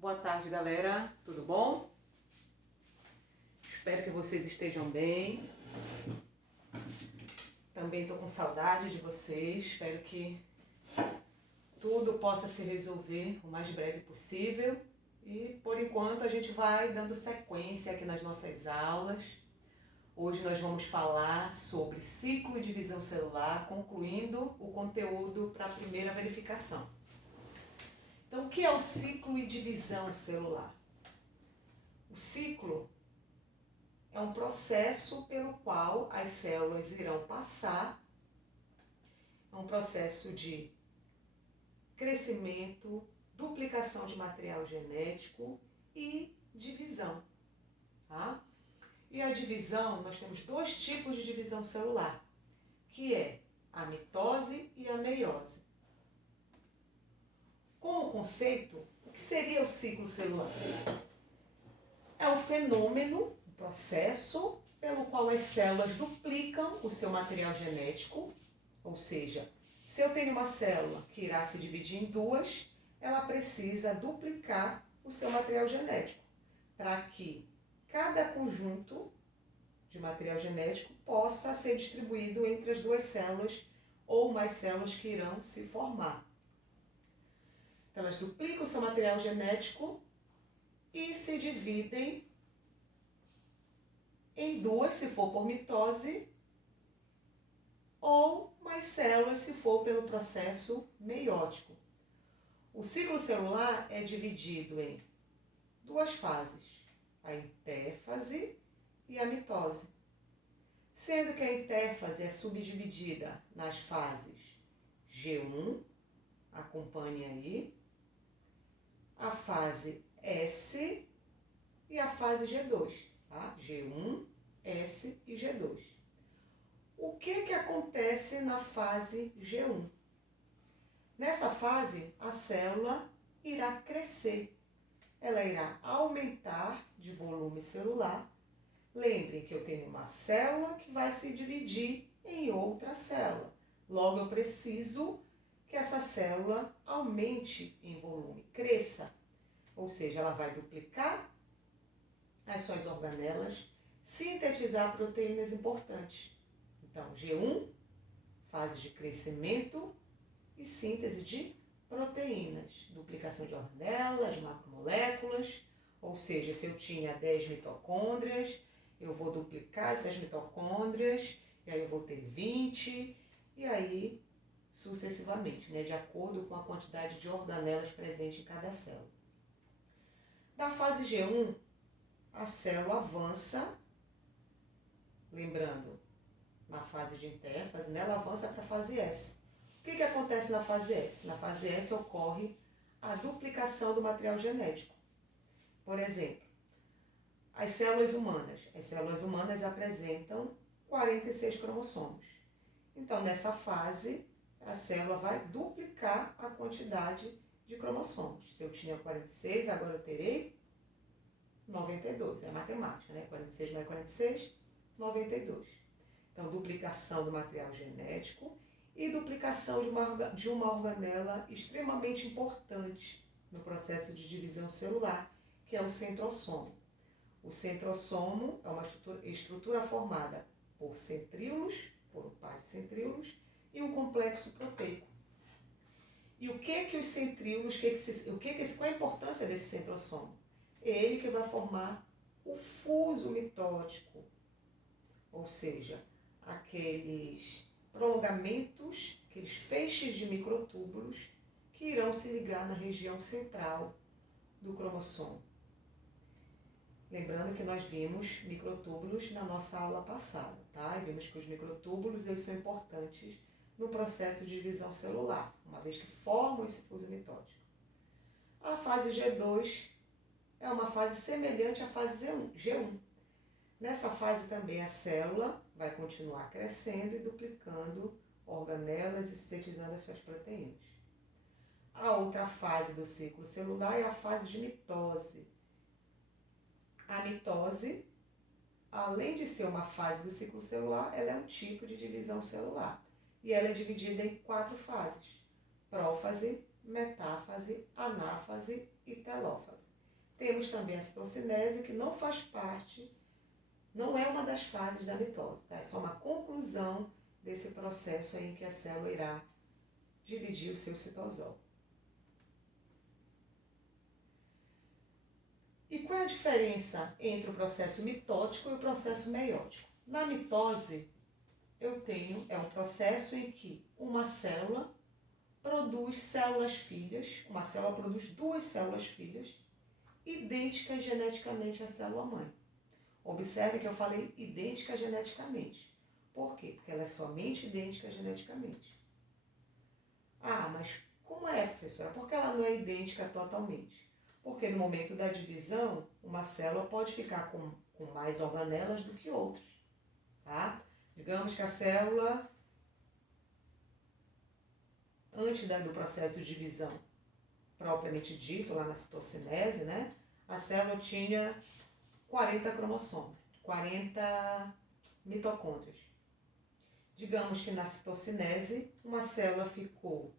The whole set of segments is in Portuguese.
Boa tarde, galera. Tudo bom? Espero que vocês estejam bem. Também estou com saudade de vocês. Espero que tudo possa se resolver o mais breve possível. E, por enquanto, a gente vai dando sequência aqui nas nossas aulas. Hoje nós vamos falar sobre ciclo e divisão celular, concluindo o conteúdo para a primeira verificação. Então, o que é o ciclo e divisão celular? O ciclo é um processo pelo qual as células irão passar, é um processo de crescimento, duplicação de material genético e divisão. Tá? E a divisão, nós temos dois tipos de divisão celular, que é a mitose e a meiose. Como conceito, o que seria o ciclo celular? É um fenômeno, um processo pelo qual as células duplicam o seu material genético, ou seja, se eu tenho uma célula que irá se dividir em duas, ela precisa duplicar o seu material genético, para que cada conjunto de material genético possa ser distribuído entre as duas células ou mais células que irão se formar. Então, elas duplicam o seu material genético e se dividem em duas, se for por mitose, ou mais células, se for pelo processo meiótico. O ciclo celular é dividido em duas fases, a intérfase e a mitose. Sendo que a intérfase é subdividida nas fases G1, acompanhe aí, a fase S e a fase G2, tá? G1, S e G2. O que acontece na fase G1? Nessa fase, a célula irá crescer, ela irá aumentar de volume celular. Lembrem que eu tenho uma célula que vai se dividir em outra célula. Logo, eu preciso que essa célula aumente em volume, cresça. Ou seja, ela vai duplicar as suas organelas, sintetizar proteínas importantes. Então, G1, fase de crescimento e síntese de proteínas. Duplicação de organelas, de macromoléculas. Ou seja, se eu tinha 10 mitocôndrias, eu vou duplicar essas mitocôndrias, e aí eu vou ter 20, e aí sucessivamente, né, de acordo com a quantidade de organelas presentes em cada célula. Da fase G1, a célula avança, lembrando, na fase de intérfase, né, ela avança para a fase S. O que acontece na fase S? Na fase S ocorre a duplicação do material genético. Por exemplo, as células humanas. As células humanas apresentam 46 cromossomos. Então, nessa fase, a célula vai duplicar a quantidade de cromossomos. Se eu tinha 46, agora eu terei 92. É matemática, né? 46 mais 46, 92. Então, duplicação do material genético e duplicação de uma organela extremamente importante no processo de divisão celular, que é o centrosomo. O centrosomo é uma estrutura formada por centríolos, por um par de centríolos, e um complexo proteico. E o que os centríolos, qual a importância desse centrosomo? É ele que vai formar o fuso mitótico, ou seja, aqueles prolongamentos, aqueles feixes de microtúbulos que irão se ligar na região central do cromossomo. Lembrando que nós vimos microtúbulos na nossa aula passada, tá? E vimos que os microtúbulos eles são importantes no processo de divisão celular, uma vez que formam esse fuso mitótico. A fase G2 é uma fase semelhante à fase G1. Nessa fase também a célula vai continuar crescendo e duplicando organelas e sintetizando as suas proteínas. A outra fase do ciclo celular é a fase de mitose. A mitose, além de ser uma fase do ciclo celular, ela é um tipo de divisão celular. E ela é dividida em 4 fases: prófase, metáfase, anáfase e telófase. temos também a citocinese, que não faz parte, não é uma das fases da mitose, tá? É só uma conclusão desse processo aí em que a célula irá dividir o seu citosol. E qual é a diferença entre o processo mitótico e o processo meiótico? Na mitose, é um processo em que uma célula produz células filhas, uma célula produz duas células filhas, idênticas geneticamente à célula mãe. Observe que eu falei idêntica geneticamente. Por quê? Porque ela é somente idêntica geneticamente. Ah, mas como é, professora? Porque ela não é idêntica totalmente. Porque no momento da divisão, uma célula pode ficar com mais organelas do que outras. Tá? Digamos que a célula, antes do processo de divisão propriamente dito, lá na citocinese, né? A célula tinha 40 cromossomos, 40 mitocôndrias. Digamos que na citocinese, uma célula ficou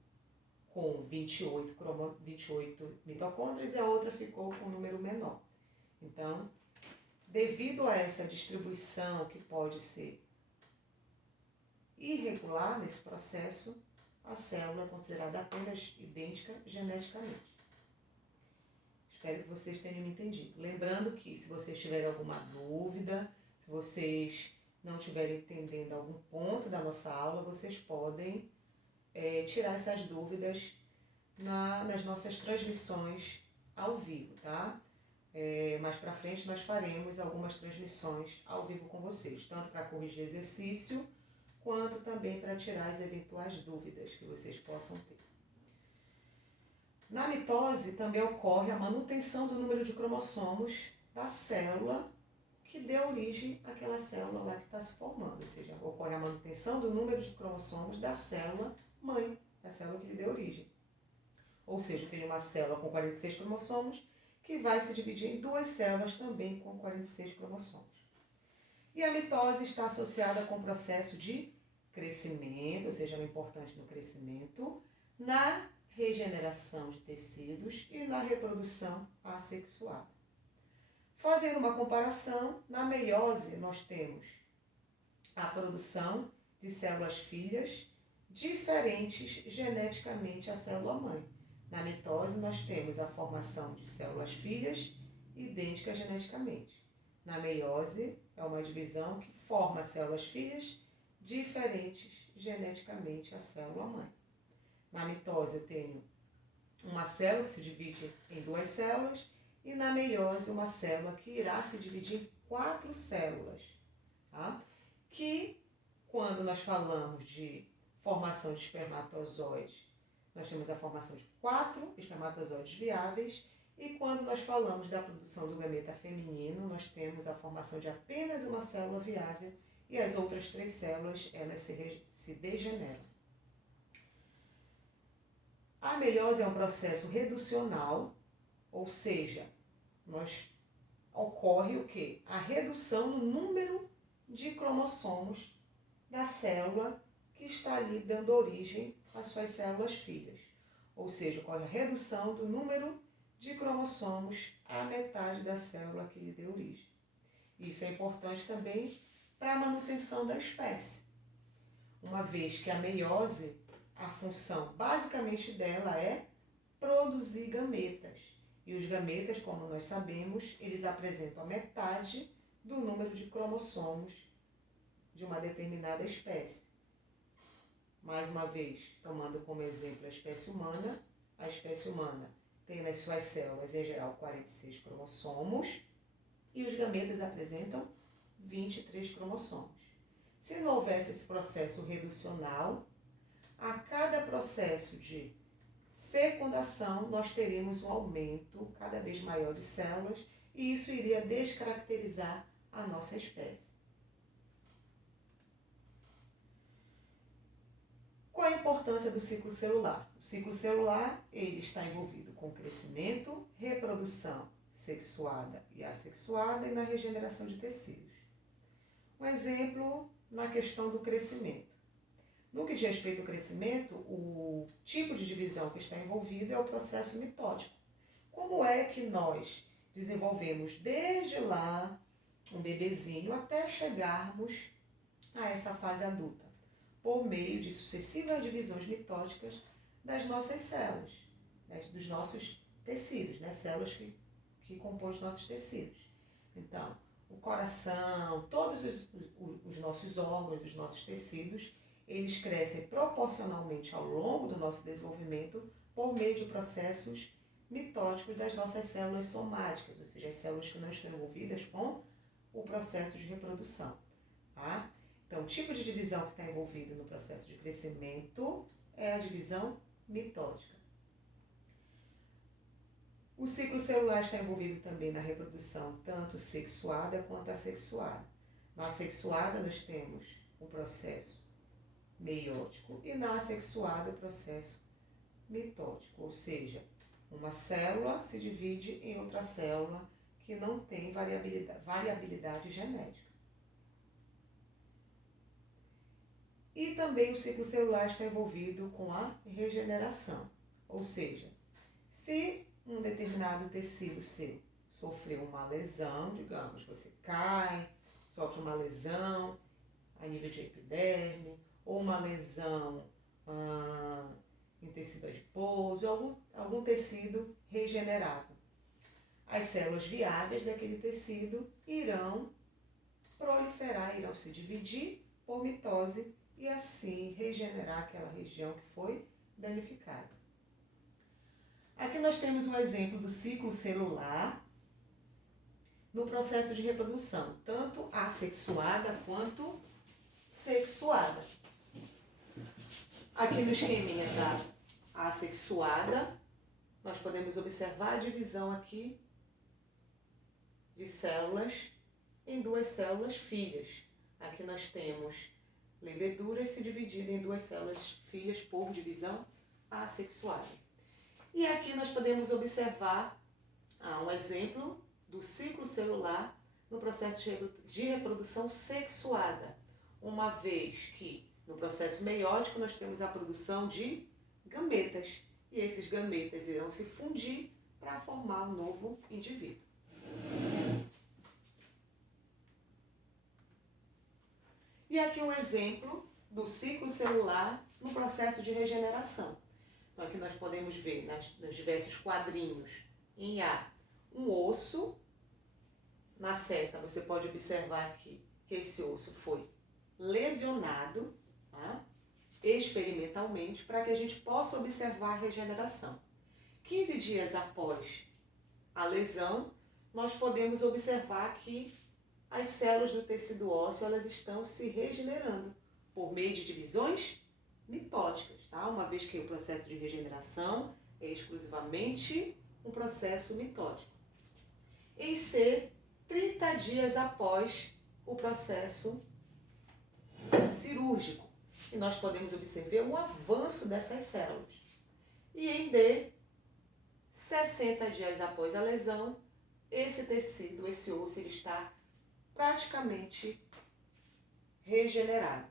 com 28 mitocôndrias e a outra ficou com um número menor. Então, devido a essa distribuição que pode ser irregular nesse processo, a célula é considerada apenas idêntica geneticamente. Espero que vocês tenham me entendido. Lembrando que, se vocês tiverem alguma dúvida, se vocês não estiverem entendendo algum ponto da nossa aula, vocês podem tirar essas dúvidas nas nossas transmissões ao vivo, tá? Mais pra frente nós faremos algumas transmissões ao vivo com vocês, tanto para corrigir exercício, quanto também para tirar as eventuais dúvidas que vocês possam ter. Na mitose também ocorre a manutenção do número de cromossomos da célula que deu origem àquela célula lá que está se formando, ou seja, ocorre a manutenção do número de cromossomos da célula mãe, da célula que lhe deu origem. Ou seja, eu tenho uma célula com 46 cromossomos que vai se dividir em duas células também com 46 cromossomos. E a mitose está associada com o processo de crescimento, ou seja, ela é importante no crescimento, na regeneração de tecidos e na reprodução assexuada. Fazendo uma comparação, na meiose nós temos a produção de células filhas diferentes geneticamente à célula mãe. Na mitose nós temos a formação de células filhas idênticas geneticamente. Na meiose é uma divisão que forma células filhas diferentes geneticamente à célula mãe. Na mitose eu tenho uma célula que se divide em duas células e na meiose uma célula que irá se dividir em 4 células, tá? Que quando nós falamos de formação de espermatozoides, nós temos a formação de 4 espermatozoides viáveis e quando nós falamos da produção do gameta feminino, nós temos a formação de apenas uma célula viável e as outras 3 células elas se degeneram. A meiose é um processo reducional, ou seja, ocorre o quê? A redução no número de cromossomos da célula que está ali dando origem às suas células filhas. Ou seja, ocorre a redução do número de cromossomos à metade da célula que lhe deu origem. Isso é importante também para a manutenção da espécie, uma vez que a meiose, a função basicamente dela é produzir gametas. E os gametas, como nós sabemos, eles apresentam a metade do número de cromossomos de uma determinada espécie. Mais uma vez, tomando como exemplo a espécie humana tem nas suas células, em geral, 46 cromossomos e os gametas apresentam 23 cromossomos. Se não houvesse esse processo reducional, a cada processo de fecundação, nós teríamos um aumento cada vez maior de células e isso iria descaracterizar a nossa espécie. Qual a importância do ciclo celular? O ciclo celular ele está envolvido com crescimento, reprodução sexuada e assexuada e na regeneração de tecidos. Um exemplo na questão do crescimento. No que diz respeito ao crescimento, o tipo de divisão que está envolvido é o processo mitótico. Como é que nós desenvolvemos desde lá um bebezinho até chegarmos a essa fase adulta, por meio de sucessivas divisões mitóticas das nossas células, dos nossos tecidos, né? Células que compõem os nossos tecidos. Então, o coração, todos os nossos órgãos, os nossos tecidos, eles crescem proporcionalmente ao longo do nosso desenvolvimento por meio de processos mitóticos das nossas células somáticas, ou seja, as células que não estão envolvidas com o processo de reprodução. Tá? Então, o tipo de divisão que está envolvido no processo de crescimento é a divisão mitótica. O ciclo celular está envolvido também na reprodução, tanto sexuada quanto assexuada. Na assexuada, nós temos o processo meiótico e na assexuada, o processo mitótico, ou seja, uma célula se divide em outra célula que não tem variabilidade genética. E também o ciclo celular está envolvido com a regeneração, ou seja, se um determinado tecido seu sofreu uma lesão, digamos, você cai, sofre uma lesão a nível de epiderme, ou uma lesão em tecido adiposo, algum tecido regenerado. As células viáveis daquele tecido irão proliferar, irão se dividir por mitose e assim regenerar aquela região que foi danificada. Aqui nós temos um exemplo do ciclo celular no processo de reprodução, tanto assexuada quanto sexuada. Aqui no esqueminha da assexuada, nós podemos observar a divisão aqui de células em duas células filhas. Aqui nós temos leveduras se dividindo em duas células filhas por divisão assexuada. E aqui nós podemos observar um exemplo do ciclo celular no processo de reprodução sexuada, uma vez que no processo meiótico nós temos a produção de gametas, e esses gametas irão se fundir para formar um novo indivíduo. E aqui um exemplo do ciclo celular no processo de regeneração. Então aqui nós podemos ver nos diversos quadrinhos em A um osso. Na seta você pode observar aqui que esse osso foi lesionado, tá? Experimentalmente, para que a gente possa observar a regeneração. 15 dias após a lesão, nós podemos observar que as células do tecido ósseo elas estão se regenerando por meio de divisões mitóticas, tá? Uma vez que o processo de regeneração é exclusivamente um processo mitótico. Em C, 30 dias após o processo cirúrgico, e nós podemos observar o avanço dessas células. E em D, 60 dias após a lesão, esse tecido, esse osso, ele está praticamente regenerado.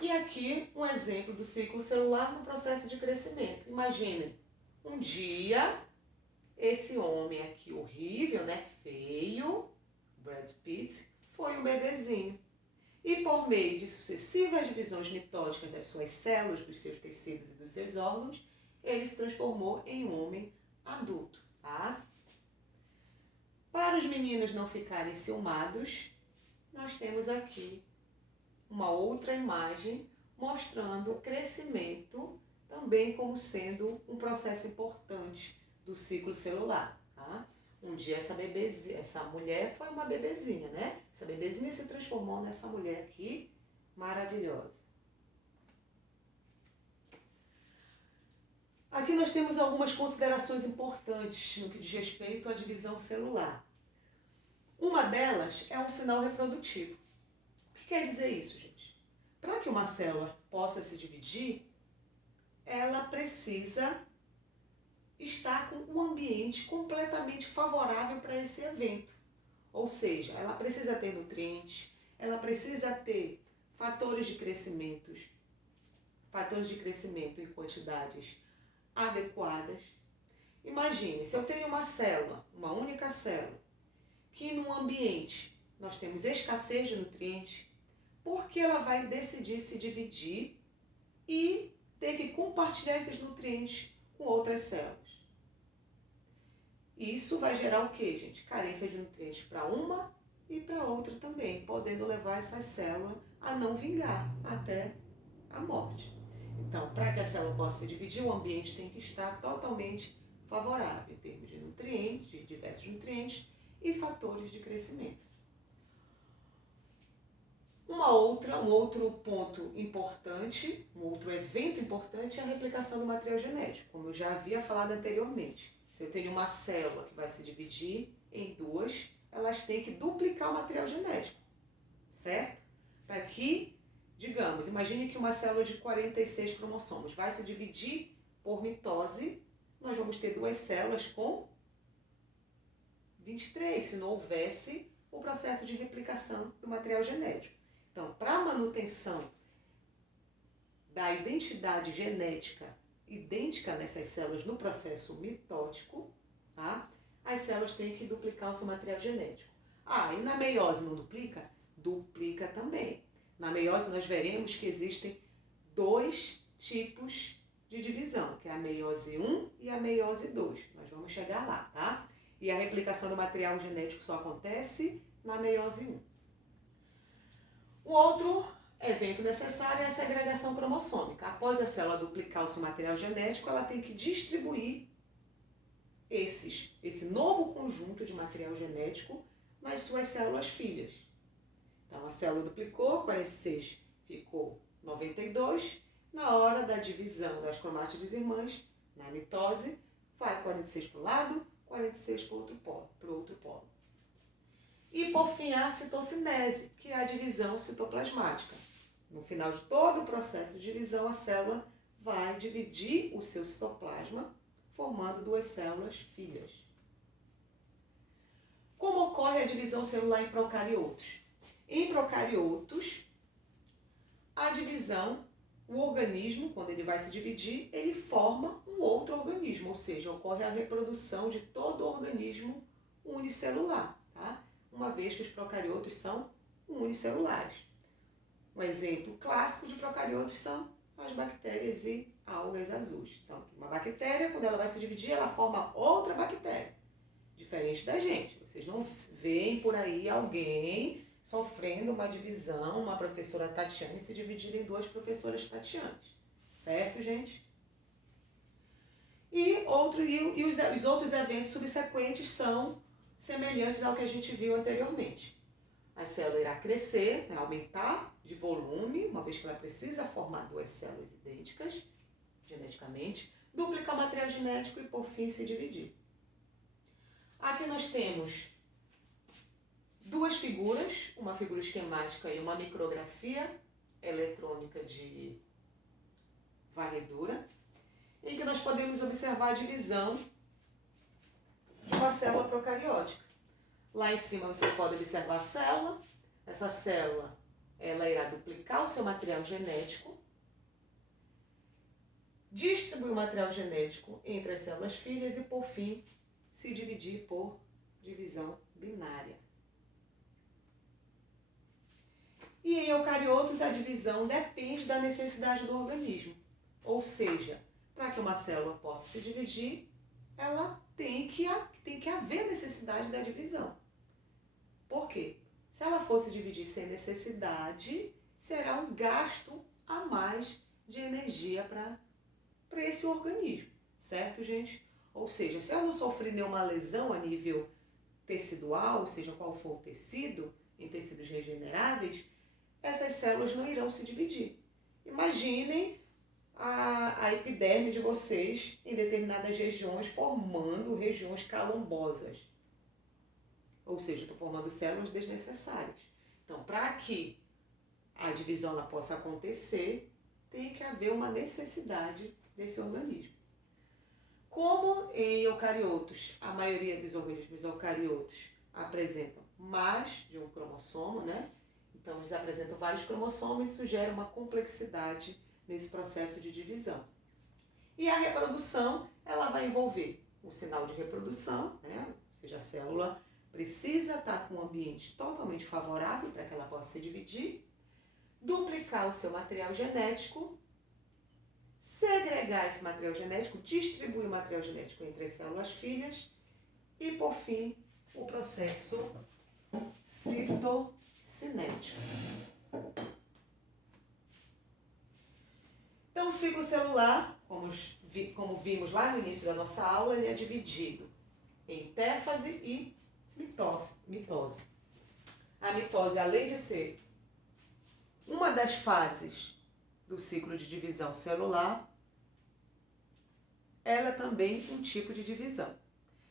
E aqui um exemplo do ciclo celular no processo de crescimento. Imaginem, um dia, esse homem aqui horrível, né, feio, Brad Pitt, foi um bebezinho. E por meio de sucessivas divisões mitóticas das suas células, dos seus tecidos e dos seus órgãos, ele se transformou em um homem adulto, tá? Para os meninos não ficarem ciumados, nós temos aqui uma outra imagem mostrando o crescimento também como sendo um processo importante do ciclo celular, tá? Um dia essa mulher foi uma bebezinha, né? Essa bebezinha se transformou nessa mulher aqui, maravilhosa. Aqui nós temos algumas considerações importantes no que diz respeito à divisão celular. Uma delas é um sinal reprodutivo. O que quer dizer isso, gente? Para que uma célula possa se dividir, ela precisa estar com um ambiente completamente favorável para esse evento. Ou seja, ela precisa ter nutrientes, ela precisa ter fatores de crescimento em quantidades adequadas, Imagine, se eu tenho uma célula, uma única célula, que num ambiente nós temos escassez de nutrientes, por que ela vai decidir se dividir e ter que compartilhar esses nutrientes com outras células? Isso vai gerar o quê, gente? Carência de nutrientes para uma e para outra também, podendo levar essas células a não vingar até a morte. Então, para que a célula possa se dividir, o ambiente tem que estar totalmente favorável em termos de nutrientes, de diversos nutrientes e fatores de crescimento. Um outro ponto importante, um outro evento importante é a replicação do material genético, como eu já havia falado anteriormente. Se eu tenho uma célula que vai se dividir em duas, elas têm que duplicar o material genético, certo? Para que, digamos, imagine que uma célula de 46 cromossomos vai se dividir por mitose, nós vamos ter duas células com 23, se não houvesse o processo de replicação do material genético. Então, para a manutenção da identidade genética idêntica nessas células no processo mitótico, tá? As células têm que duplicar o seu material genético. Ah, e na meiose não duplica? Duplica também. Na meiose nós veremos que existem dois tipos de divisão, que é a meiose 1 e a meiose 2. Nós vamos chegar lá, tá? E a replicação do material genético só acontece na meiose 1. O outro evento necessário é a segregação cromossômica. Após a célula duplicar o seu material genético, ela tem que distribuir esse novo conjunto de material genético nas suas células filhas. Então, a célula duplicou, 46 ficou 92. Na hora da divisão das cromátides irmãs, na mitose, vai 46 para o lado, 46 para o outro polo. E, por fim, a citocinese, que é a divisão citoplasmática. No final de todo o processo de divisão, a célula vai dividir o seu citoplasma, formando duas células filhas. Como ocorre a divisão celular em procariotos? Em procariotos, a divisão, o organismo, quando ele vai se dividir, ele forma um outro organismo, ou seja, ocorre a reprodução de todo o organismo unicelular, tá? Uma vez que os procariotos são unicelulares. Um exemplo clássico de procariotos são as bactérias e algas azuis. Então, uma bactéria, quando ela vai se dividir, ela forma outra bactéria, diferente da gente. Vocês não veem por aí alguém sofrendo uma divisão, uma professora Tatiane se dividir em duas professoras Tatianes. Certo, gente? E os outros eventos subsequentes são semelhantes ao que a gente viu anteriormente. A célula irá crescer, né, aumentar de volume, uma vez que ela precisa formar duas células idênticas geneticamente, duplicar o material genético e, por fim, se dividir. Aqui nós temos duas figuras, uma figura esquemática e uma micrografia eletrônica de varredura, em que nós podemos observar a divisão de uma célula procariótica. Lá em cima vocês podem observar a célula. Essa célula ela irá duplicar o seu material genético, distribuir o material genético entre as células filhas e, por fim, se dividir por divisão binária. E em eucariotos a divisão depende da necessidade do organismo. Ou seja, para que uma célula possa se dividir, ela tem que haver necessidade da divisão. Por quê? Se ela fosse dividir sem necessidade, será um gasto a mais de energia para esse organismo, certo, gente? Ou seja, se eu não sofrer nenhuma lesão a nível tecidual, seja qual for o tecido, em tecidos regeneráveis, essas células não irão se dividir. Imaginem a epiderme de vocês em determinadas regiões formando regiões calombosas. Ou seja, estou formando células desnecessárias. Então, para que a divisão ela possa acontecer, tem que haver uma necessidade desse organismo. Como em eucariotos, a maioria dos organismos eucariotos apresentam mais de um cromossomo, né? Então, eles apresentam vários cromossomos e isso gera uma complexidade nesse processo de divisão. E a reprodução, ela vai envolver o sinal de reprodução, né? Ou seja, a célula precisa estar com um ambiente totalmente favorável para que ela possa se dividir, duplicar o seu material genético, segregar esse material genético, distribuir o material genético entre as células filhas e, por fim, o processo citocinético. Então, o ciclo celular, como vimos lá no início da nossa aula, ele é dividido em intéfase e mitose. A mitose, além de ser uma das fases do ciclo de divisão celular, ela é também um tipo de divisão.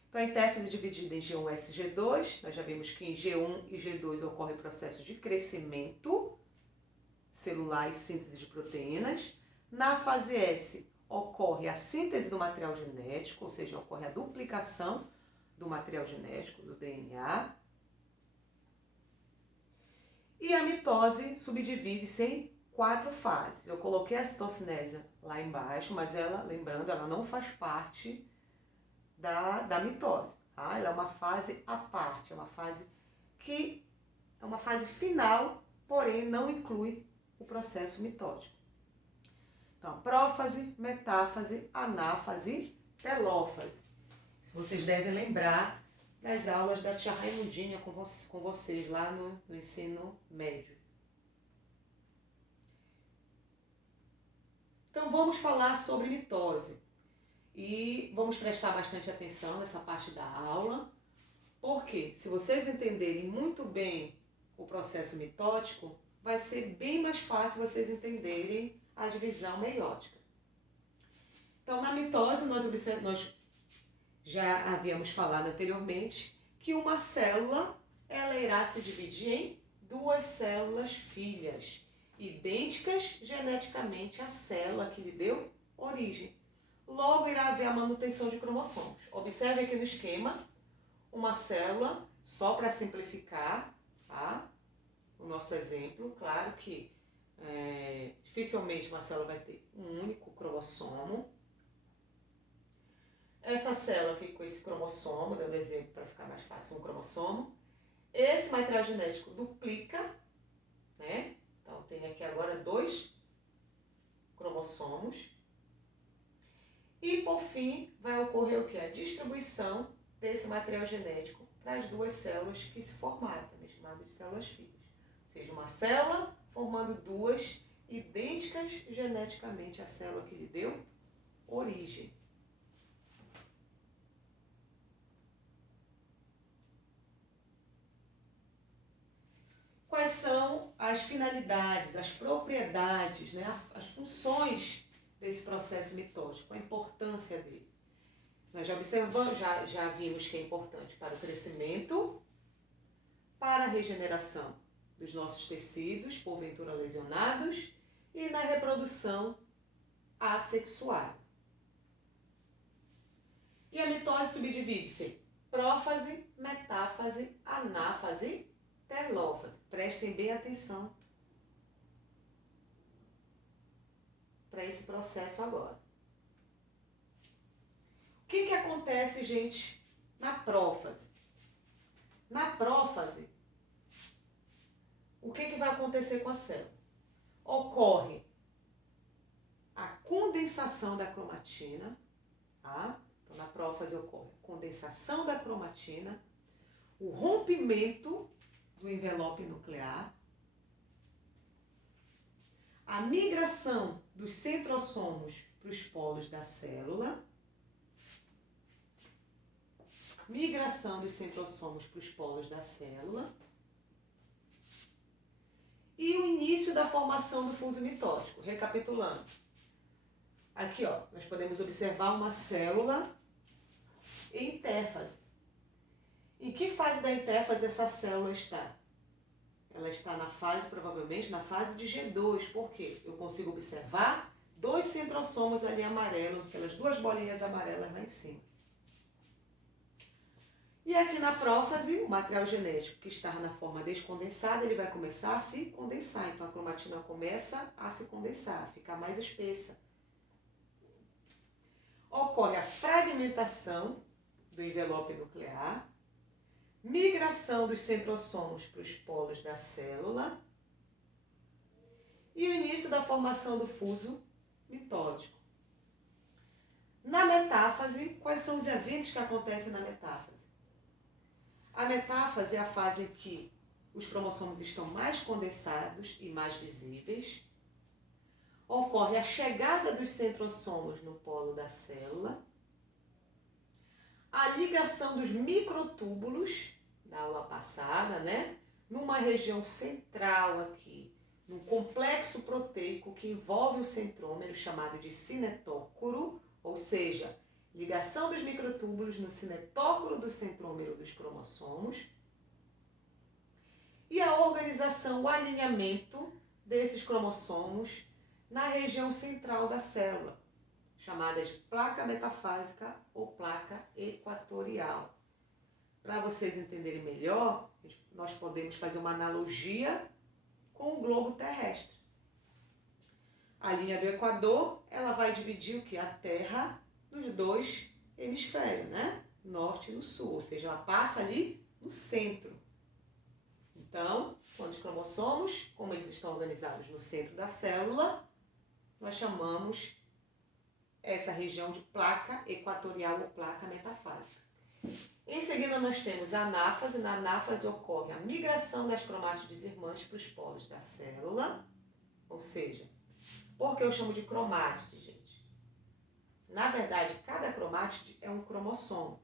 Então, a intéfase é dividida em G1S e G2. Nós já vimos que em G1 e G2 ocorre o processo de crescimento celular e síntese de proteínas. Na fase S, ocorre a síntese do material genético, ou seja, ocorre a duplicação do material genético, do DNA. E a mitose subdivide-se em 4 fases. Eu coloquei a citocinésia lá embaixo, mas ela, lembrando, ela não faz parte da mitose. Tá? Ela é uma fase à parte, é uma fase que é uma fase final, porém não inclui o processo mitótico. Então, prófase, metáfase, anáfase, telófase. Vocês devem lembrar das aulas da tia Raimundinha com vocês lá no ensino médio. Então, vamos falar sobre mitose. E vamos prestar bastante atenção nessa parte da aula, porque se vocês entenderem muito bem o processo mitótico, vai ser bem mais fácil vocês entenderem a divisão meiótica. Então, na mitose, nós já havíamos falado anteriormente que uma célula ela irá se dividir em 2 células filhas, idênticas geneticamente à célula que lhe deu origem. Logo, irá haver a manutenção de cromossomos. Observe aqui no esquema, uma célula, só para simplificar, tá? O nosso exemplo, claro que dificilmente uma célula vai ter um único cromossomo. Essa célula aqui com esse cromossomo, dando exemplo para ficar mais fácil, um cromossomo. Esse material genético duplica, né? Então tem aqui agora 2 cromossomos. E por fim vai ocorrer o que? A distribuição desse material genético para as 2 células que se formaram, também chamadas de células filhas. Ou seja, uma célula formando 2 idênticas geneticamente à célula que lhe deu origem. Quais são as finalidades, as propriedades, né, as funções desse processo mitótico, a importância dele? Nós já observamos, já vimos que é importante para o crescimento, para a regeneração dos nossos tecidos, porventura lesionados, e na reprodução assexuada. E a mitose subdivide-se em prófase, metáfase, anáfase, telófase. Prestem bem atenção para esse processo agora. O que acontece, gente, na prófase? Na prófase, o que vai acontecer com a célula? Ocorre a condensação da cromatina, tá? Então, na prófase ocorre a condensação da cromatina, o rompimento do envelope nuclear, a migração dos centrossomos para os polos da célula, migração dos centrossomos para os polos da célula e o início da formação do fuso mitótico. Recapitulando, aqui ó, nós podemos observar uma célula em intéfase. Em que fase da intéfase essa célula está? Ela está na fase, provavelmente, na fase de G2. Por quê? Eu consigo observar 2 centrossomos ali amarelos, aquelas 2 bolinhas amarelas lá em cima. E aqui na prófase, o material genético que está na forma descondensada, ele vai começar a se condensar. Então, a cromatina começa a se condensar, a ficar mais espessa. Ocorre a fragmentação fragmentação do envelope nuclear, migração dos centrossomos para os polos da célula e o início da formação do fuso mitótico. Na metáfase, quais são os eventos que acontecem na metáfase? A metáfase é a fase em que os cromossomos estão mais condensados e mais visíveis. Ocorre a chegada dos centrossomos no polo da célula, a ligação dos microtúbulos, da aula passada, numa região central aqui, num complexo proteico que envolve o centrômero, chamado de cinetócoro, ou seja, ligação dos microtúbulos no cinetócoro do centrômero dos cromossomos, e a organização, o alinhamento desses cromossomos na região central da célula, chamada de placa metafásica ou placa equatorial. Para vocês entenderem melhor, nós podemos fazer uma analogia com o globo terrestre. A linha do Equador, ela vai dividir o que? A Terra nos dois hemisférios, Norte e no sul, ou seja, ela passa ali no centro. Então, quando os cromossomos, como eles estão organizados no centro da célula, nós chamamos essa região de placa equatorial ou placa metafásica. Em seguida, nós temos a anáfase. Na anáfase ocorre a migração das cromátides irmãs para os polos da célula, ou seja, por que eu chamo de cromátide, gente? Na verdade, cada cromátide é um cromossomo.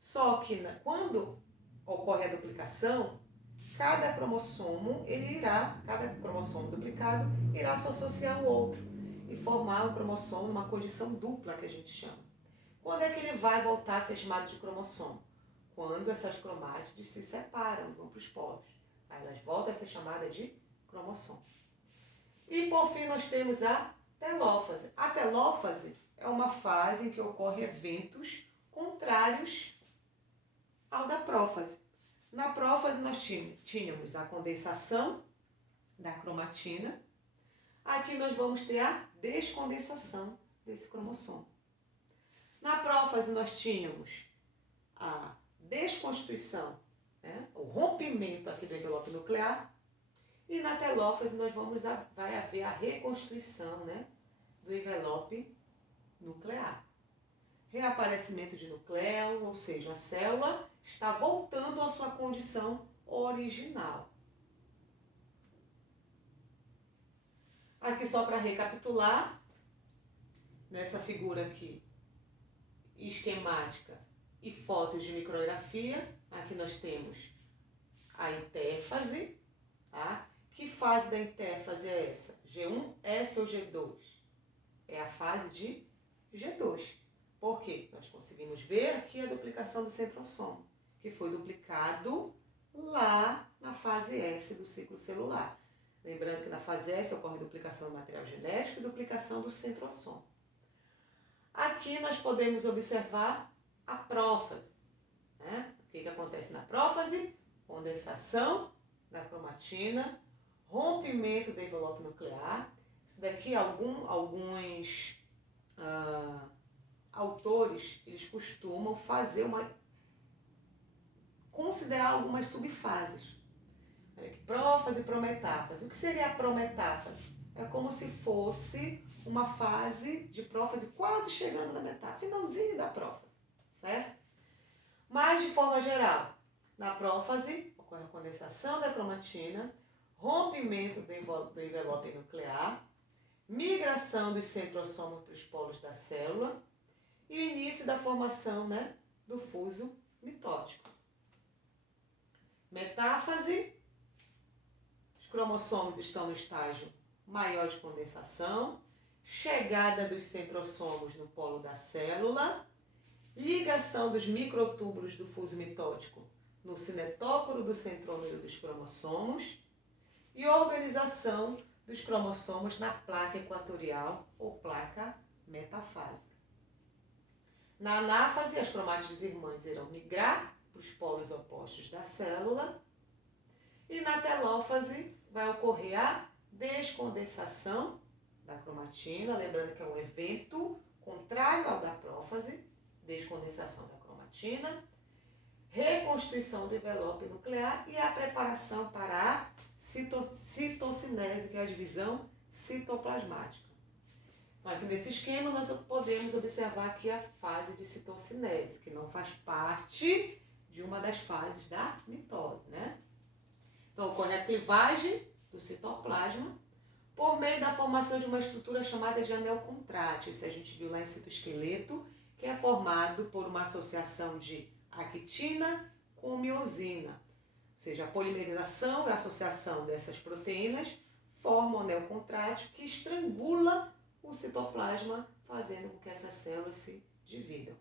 Só que quando ocorre a duplicação, cada cromossomo duplicado irá se associar ao outro e formar um cromossomo, uma condição dupla que a gente chama. Quando é que ele vai voltar a ser chamado de cromossomo? Quando essas cromátides se separam, vão para os polos. Aí elas voltam a ser chamadas de cromossomo. E por fim nós temos a telófase. A telófase é uma fase em que ocorrem eventos contrários ao da prófase. Na prófase nós tínhamos a condensação da cromatina. Aqui nós vamos ter a descondensação desse cromossomo. Na prófase nós tínhamos a desconstituição, o rompimento aqui do envelope nuclear. E na telófase vai haver a reconstituição, do envelope nuclear. Reaparecimento de núcleo, ou seja, a célula está voltando à sua condição original. Aqui só para recapitular, nessa figura aqui, esquemática e fotos de micrografia, aqui nós temos a intérfase, tá? Que fase da intérfase é essa? G1, S ou G2? É a fase de G2. Por quê? Nós conseguimos ver aqui a duplicação do centrossomo, que foi duplicado lá na fase S do ciclo celular. Lembrando que na fase S ocorre duplicação do material genético e duplicação do centrossomo. Aqui nós podemos observar a prófase. O que acontece na prófase? Condensação da cromatina, rompimento do envelope nuclear. Isso daqui, alguns autores, eles costumam considerar algumas subfases. Prófase e prometáfase. O que seria a prometáfase? É como se fosse uma fase de prófase quase chegando na metáfase, finalzinho da prófase, certo? Mas, de forma geral, na prófase ocorre a condensação da cromatina, rompimento do envelope nuclear, migração dos centrossomos para os polos da célula e o início da formação, do fuso mitótico. Metáfase, os cromossomos estão no estágio maior de condensação, chegada dos centrossomos no polo da célula, ligação dos microtúbulos do fuso mitótico no cinetócoro do centrômero dos cromossomos e organização dos cromossomos na placa equatorial ou placa metafásica. Na anáfase, as cromátides irmãs irão migrar para os polos opostos da célula e na telófase vai ocorrer a descondensação da cromatina, lembrando que é um evento contrário ao da prófase, descondensação da cromatina, reconstrução do envelope nuclear e a preparação para a citocinese, que é a divisão citoplasmática. Então, aqui nesse esquema, nós podemos observar aqui a fase de citocinese, que não faz parte de uma das fases da mitose, né? Então, ocorre a clivagem do citoplasma por meio da formação de uma estrutura chamada de anel contrátil. Isso a gente viu lá em citoesqueleto, que é formado por uma associação de actina com miosina. Ou seja, a polimerização e a associação dessas proteínas forma um anel contrátil que estrangula o citoplasma, fazendo com que essas células se dividam.